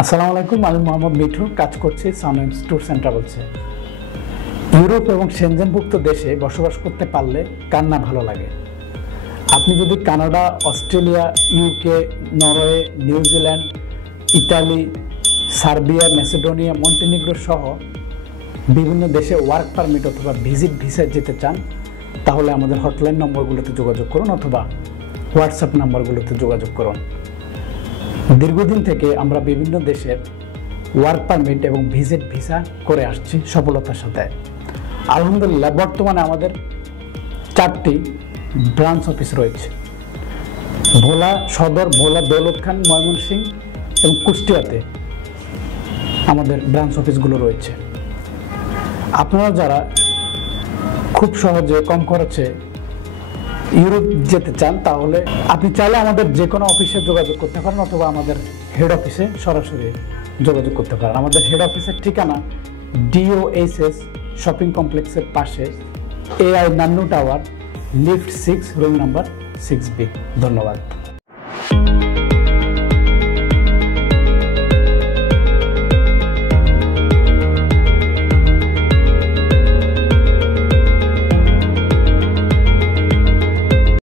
আসসালামু আলাইকুম, আমি মোহাম্মদ মিঠু, কাজ করছি সানওয়েন্স ট্যুরস অ্যান্ড ট্রাভেলসে। ইউরোপ এবং সেনজেনভুক্ত দেশে বসবাস করতে পারলে কার না ভালো লাগে। আপনি যদি Canada, Australia, UK, Norway, New Zealand, Italy, Serbia, Macedonia, Montenegro সহ বিভিন্ন দেশে ওয়ার্ক পারমিট অথবা ভিজিট ভিসায় যেতে চান, তাহলে আমাদের হটলাইন নম্বরগুলোতে যোগাযোগ করুন অথবা হোয়াটসঅ্যাপ নাম্বারগুলোতে যোগাযোগ করুন। দীর্ঘদিন থেকে আমরা বিভিন্ন দেশের ওয়ার্ক পারমিট এবং ভিজিট ভিসা করে আসছি সফলতার সাথে। আলহামদুলিল্লাহ, বর্তমানে আমাদের 4টি ব্রাঞ্চ অফিস রয়েছে। ভোলা সদর, ভোলা দৌলতখান, ময়মনসিংহ এবং কুষ্টিয়াতে আমাদের ব্রাঞ্চ অফিসগুলো রয়েছে। আপনারা যারা খুব সহজে কম খরচে ইউরোপ যেতে চান, তাহলে আপনি চাইলে আমাদের যে কোনো অফিসে যোগাযোগ করতে পারেন অথবা আমাদের হেড অফিসে সরাসরি যোগাযোগ করতে পারেন। আমাদের হেড অফিসের ঠিকানা DOHS শপিং কমপ্লেক্সের পাশে, AI Nannu tower, lift 6, room number 6B। ধন্যবাদ।